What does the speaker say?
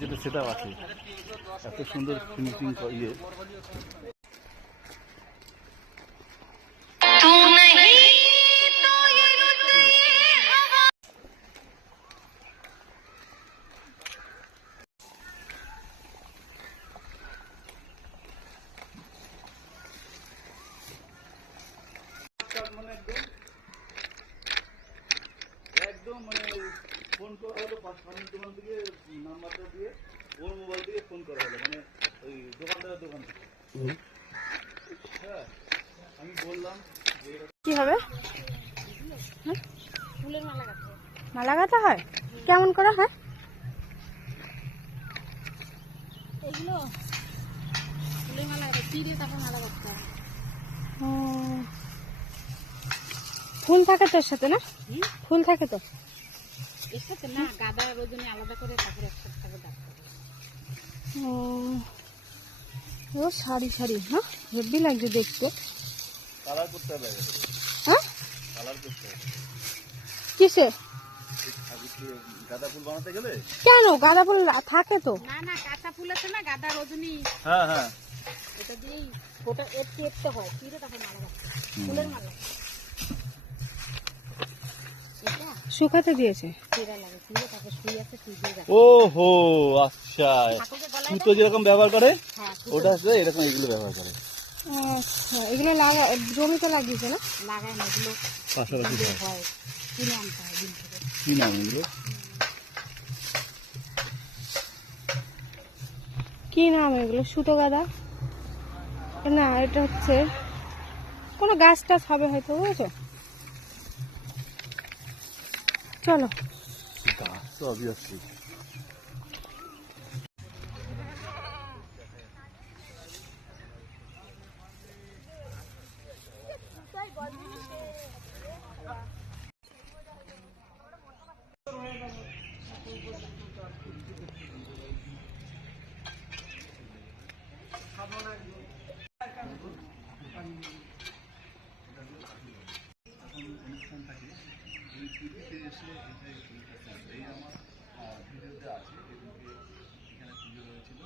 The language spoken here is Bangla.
যেটা সেটাও আছে, এত সুন্দর ফিনিশিং ইয়ে। একদম মানে ফোন করা হলো সামনের দোকান থেকে, নাম্বারটা দিয়ে ওর মোবাইল থেকে ফোন করা হলো, মানে ওই দোকানদারের দোকান থেকে। হ্যাঁ, আমি বললাম কি হবে, ফুলের মালা গাঁথা হয়, কেমন করে হয় এগুলো? ফুলের মালা চিড়ে তারপর মালা গাঁথতে হয়। ফুল থাকে তো এর সাথে, না ফুল থাকে তো এর সাথে, না গাঁদা রজনী আলাদা করে তারপরে একসাথে থাকে ডাকতে হবে। ও সারি সারি, হ্যাঁ হেভি লাগছে দেখতে। কালার করতে হবে, হ্যাঁ কালার করতে হবে। কিসে? গাঁদা ফুল বানাতে গেলে কেন গাঁদা ফুল থাকে তো? না না, কাঁচা ফুল আছে না, গাঁদা রজনী, হ্যাঁ হ্যাঁ, এটা দিয়েই ফোটা একটু হয়, চিড়ে তারপর মালা গাঁথতে, ফুলের মালা। শুকাতে দিয়েছে, চিড়া লাগে, চিড়ে তারপর সুই আছে, সুই দিয়ে গাঁথতে। ওহো আচ্ছা, সুতো যেরকম ব্যবহার করে হ্যাঁ, ওটা আছে, এরকম এগুলো ব্যবহার করে। আচ্ছা এগুলো লাগা জমিতে লাগিয়েছে না? লাগায় না, এগুলো পাশাপাশি হয়, কিনে আনতে হয় দিন থেকে। কি নাম এগুলো? কি নাম এগুলো? সুতো গাঁদা না, এটা হচ্ছে কোনো গাছ টাছ হবে হয়তো, বুঝেছো? চলো গাছ তো অবভিয়াসলি। অনুষ্ঠান থাকে এই টিভিতে এসে এই আমার ভিডিওতে আছে, এখানে পুজো হয়েছিল।